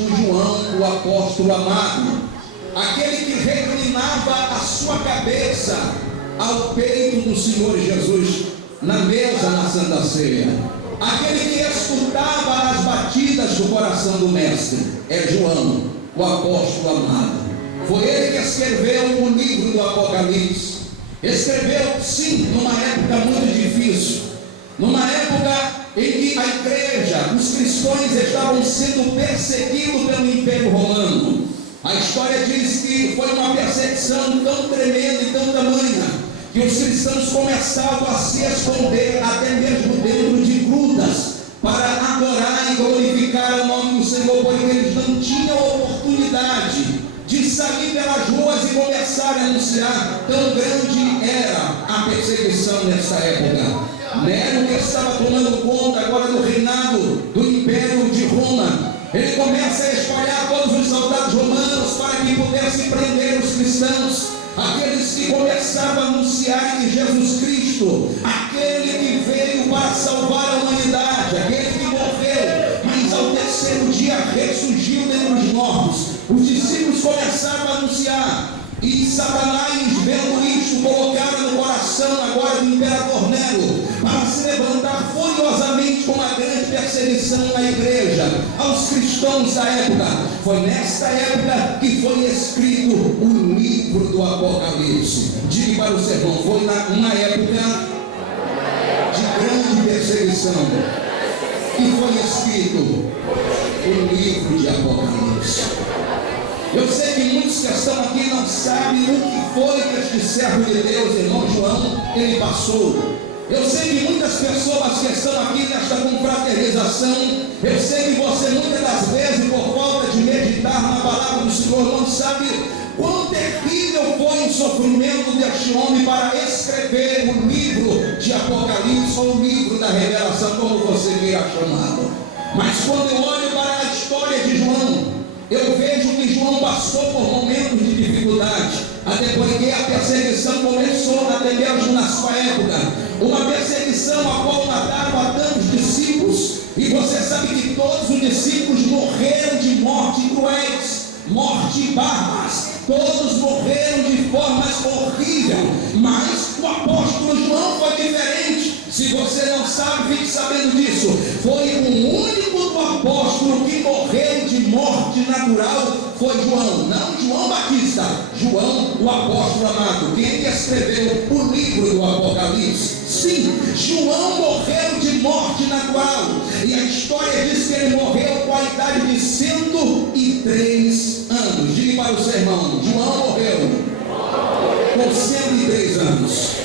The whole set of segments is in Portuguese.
o João, o apóstolo amado, aquele que reclinava a sua cabeça ao peito do Senhor Jesus na mesa na Santa Ceia, aquele que escutava as batidas do coração do Mestre, é João, o apóstolo amado. Foi ele que escreveu o livro do Apocalipse. Escreveu, sim, numa época muito difícil, numa época em que a igreja, os cristãos estavam sendo perseguidos pelo Império Romano. A história diz que foi uma perseguição tão tremenda e tão tamanha, que os cristãos começavam a se esconder até mesmo dentro de grutas, para adorar e glorificar o nome do Senhor, porque eles não tinham oportunidade de sair pelas ruas e começar a anunciar. Tão grande era a perseguição nessa época. Nero, que estava tomando conta agora do reinado do Império de Roma, ele começa a espalhar todos os soldados romanos para que pudessem prender os cristãos, aqueles que começavam a anunciar que Jesus Cristo, aquele que veio para salvar a humanidade, aquele que morreu, mas ao terceiro dia ressurgiu dentre os mortos. Os discípulos começaram a anunciar, e Satanás, vendo isto, colocaram no coração agora do imperador Nero para se levantar furiosamente com uma grande perseguição à igreja, aos cristãos da época. Foi nesta época que foi escrito o livro do Apocalipse. Diga para o sermão, foi uma época de grande perseguição que foi escrito o livro de Apocalipse. Eu sei que muitos que estão aqui não sabem o que foi que este servo de Deus, irmão João, ele passou. Eu sei que muitas pessoas que estão aqui nesta confraternização, eu sei que você muitas das vezes, por falta de meditar na palavra do Senhor, não sabe quão terrível foi o sofrimento deste homem para escrever o livro de Apocalipse, ou o livro da revelação, como você queira chamá-lo. Mas quando eu olho para a história de João, eu vejo que João passou por momentos de dificuldade, até porque a perseguição começou até mesmo na sua época, uma perseguição a qual mataram a tantos discípulos, e você sabe que todos os discípulos morreram de morte cruéis, morte bárbaras, todos morreram de formas horríveis, mas o apóstolo João foi diferente. Se você não sabe, fique sabendo disso. Foi o único do apóstolo que morreu de morte natural, foi João, não João Batista, João, o apóstolo amado, quem escreveu o livro do Apocalipse. Sim, João morreu de morte natural, e a história diz que ele morreu com a idade de 103 anos. Diga para o seu irmão, João morreu com 103 anos.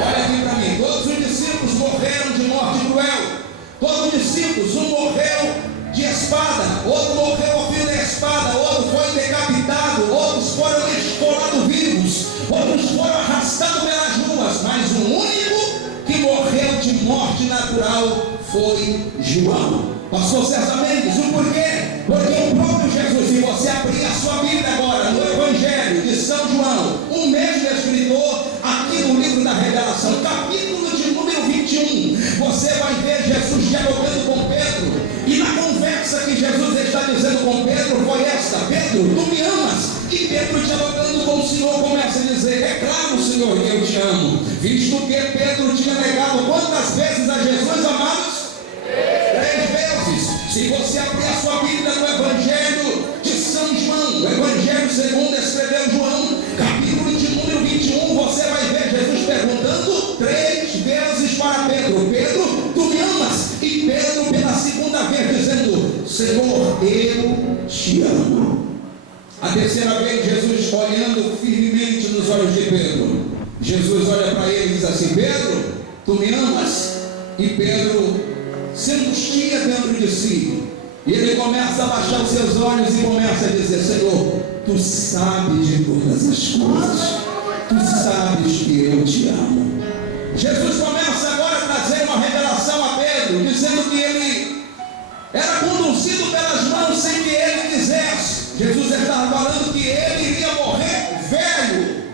Olha aqui para mim, todos os discípulos morreram de morte cruel. Todos os discípulos, um morreu de espada, outro morreu ao fio da espada, outro foi decapitado, outros foram esfolados vivos, outros foram arrastados pelas ruas, mas o único que morreu de morte natural foi João. Pastor César Mendes, o porquê? Porque o próprio Jesus, se você abrir a sua Bíblia agora no Evangelho de São João, o mesmo escritor, aqui no livro da Revelação, capítulo de número 21, você vai ver Jesus dialogando com Pedro, e na conversa que Jesus está dizendo com Pedro foi esta: Pedro, tu me amas? E Pedro, dialogando com o Senhor, começa a dizer: é claro, Senhor, que eu te amo, visto que Pedro tinha negado quantas vezes a Jesus, amados? 3 vezes. Se você abrir a sua Bíblia no Evangelho de São João, o Evangelho segundo escreveu João, capítulo de número 21, você vai ver Jesus perguntando 3 vezes para Pedro: Pedro, tu me amas? E Pedro, pela segunda vez, dizendo: Senhor, eu te amo. A terceira vez, Jesus, olhando firmemente nos olhos de Pedro, Jesus olha para ele e diz assim: Pedro, tu me amas? E Pedro se angustia dentro de si, e ele começa a baixar os seus olhos e começa a dizer: Senhor, tu sabes de todas as coisas, tu sabes que eu te amo. Jesus começa agora a trazer uma revelação a Pedro, dizendo que ele era conduzido pelas mãos sem que ele quisesse. Jesus estava falando que ele iria morrer velho,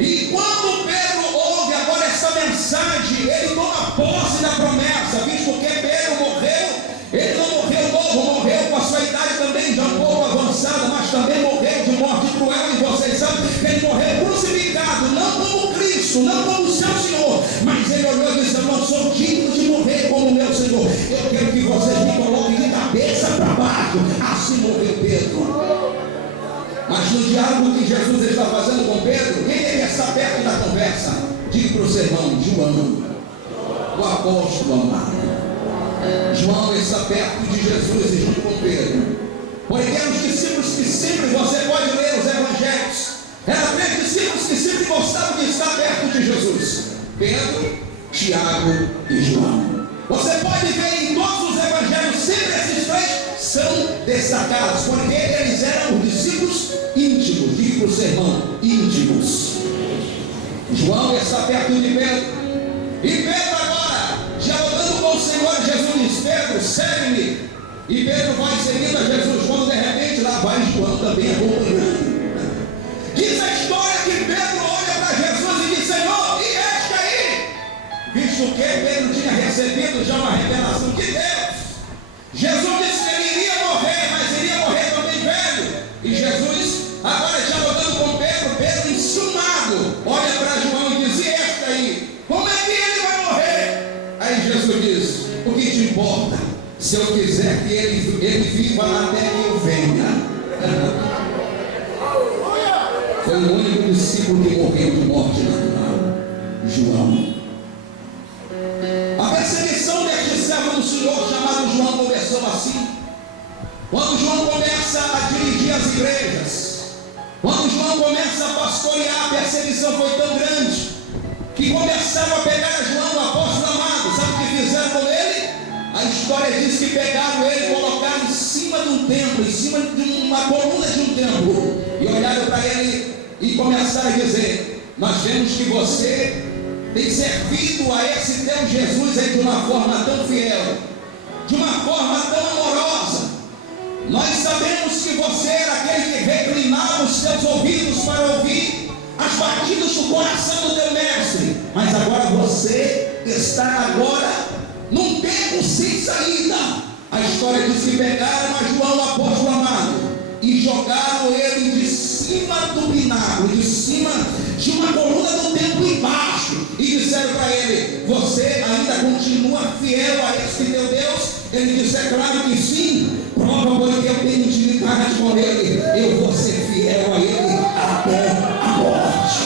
e quando Pedro ouve agora essa mensagem, ele toma posse da promessa, visto que Pedro morreu, ele não morreu novo, morreu com a sua idade também já um Cristo, não como seu Senhor, mas ele olhou e disse: eu não sou digno de morrer como meu Senhor, eu quero que vocês me coloquem de cabeça para baixo. Assim morreu Pedro. Mas no diálogo que Jesus está fazendo com Pedro, quem ele está perto da conversa? Diga para o seu irmão: João, o apóstolo amado. João está perto de Jesus e junto com Pedro. Porque eram os discípulos que sempre, você pode ler os evangelhos, eram três discípulos que sempre gostavam de estar perto de Jesus: Pedro, Tiago e João. Você pode ver em todos os evangelhos, sempre esses três são destacados, porque eles eram os discípulos íntimos. Diga para o seu irmão: íntimos. João está perto de Pedro, e Pedro agora, dialogando com o Senhor Jesus, diz: Pedro, segue-me. E Pedro vai seguindo a Jesus, quando de repente lá vai João também acompanhando. Diz a história que Pedro olha para Jesus e diz: Senhor, e este aí? Visto que Pedro tinha recebido já uma revelação de Deus. Jesus disse que ele iria morrer, mas iria morrer também velho. E Jesus, agora dialogando com Pedro, Pedro enciumado, olha para João e diz: e este aí? Como é que ele vai morrer? Aí Jesus diz: o que te importa? Se eu quiser que ele viva até que eu venha. Foi o único discípulo que morreu de morte natural, João. A perseguição deste servo do Senhor chamado João começou assim. Quando João começa a dirigir as igrejas, quando João começa a pastorear, a perseguição foi tão grande que começaram a pegar a João, o apóstolo amado. Sabe o que fizeram com ele? A história diz que pegaram ele e colocaram em cima de um templo, em cima de uma coluna de um templo, e olharam para ele e começaram a dizer: nós vemos que você tem servido a esse teu Jesus aí de uma forma tão fiel, de uma forma tão amorosa. Nós sabemos que você era aquele que reclinava os seus ouvidos para ouvir as batidas do coração do teu mestre, mas agora você está num tempo sem saída. A história diz que pegaram a João, o apóstolo amado, e jogaram ele de cima do pináculo, de cima de uma coluna do templo embaixo, e disseram para ele: você ainda continua fiel a esse teu Deus? Ele disse: é claro que sim, prova porque eu tenho intimidade com ele, eu vou ser fiel a ele até a morte.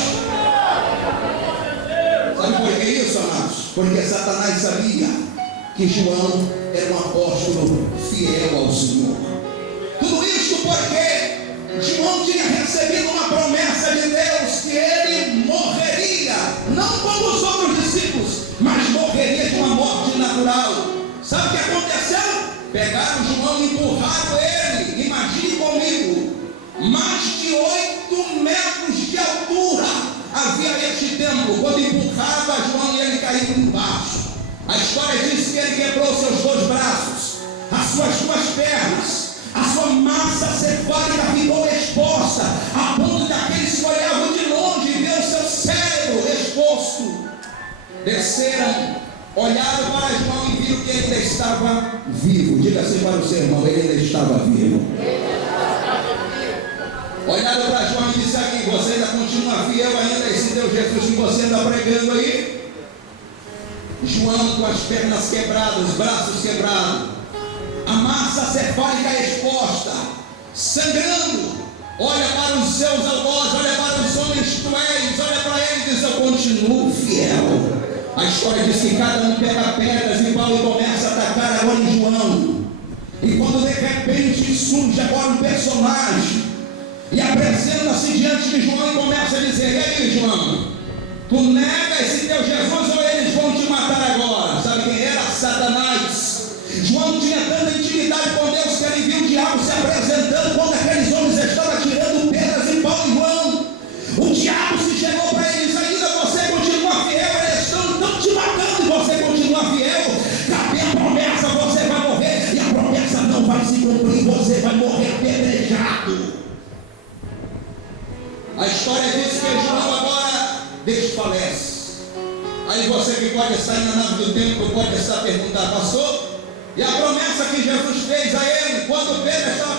Sabe por que isso, amados? Porque Satanás sabia que João era um apóstolo fiel ao Senhor. Tudo isso porque João tinha recebido uma promessa de Deus que ele morreria, não como os outros discípulos, mas morreria de uma morte natural. Sabe o que aconteceu? Pegaram João e empurraram ele, imagine comigo, mais de 8 metros de altura havia este templo. Quando empurrava João, ele caiu embaixo. A história diz que ele quebrou seus 2 braços, as suas 2 pernas, a sua massa cefálica ficou exposta, a ponto daqueles que olhavam de longe e viam seu cérebro exposto. Desceram, olharam para João e viram que ele ainda estava vivo. Diga assim para o seu irmão: ele ainda estava vivo. Olharam para João e disse: aqui, você ainda continua fiel ainda a esse Deus Jesus que você anda pregando aí? João com as pernas quebradas, os braços quebrados, a massa cefálica exposta, sangrando, olha para os seus algozes, olha para os homens que tu és, olha para ele e diz: eu continuo fiel. A história diz que cada um pega pedras e Paulo começa a atacar agora em João. E quando de repente surge agora um personagem e apresenta-se diante de João e começa a dizer: e aí, João, tu nega esse teu Jesus ou eles vão te matar agora? Sabe quem era? Satanás. João tinha tanta intimidade com Deus que ele viu o diabo se apresentando quando aqueles homens estavam tirando pedras em Paulo e João. O diabo se chegou para eles: ainda você continua fiel, eles estão te matando e você continua fiel. Cadê a promessa? Você vai morrer, e a promessa não vai se cumprir, você vai morrer apedrejado. A história diz que João agora desfalece. Aí você que pode estar na nave do tempo pode estar perguntando: pastor, e a promessa que Jesus fez a ele quando Pedro estava